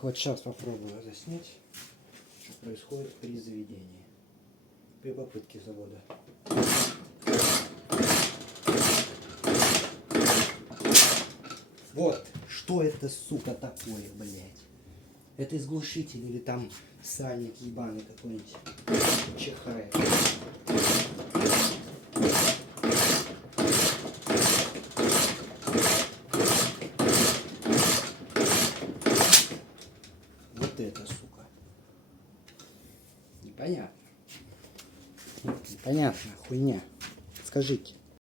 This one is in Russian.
Так, вот сейчас попробую заснять, что происходит при заведении, при попытке завода. Вот, что это, сука, такое, блядь? Это из глушителя или там сальник ебаный какой-нибудь чихает. Вот это, сука. Непонятно. Непонятно, хуйня. Скажите.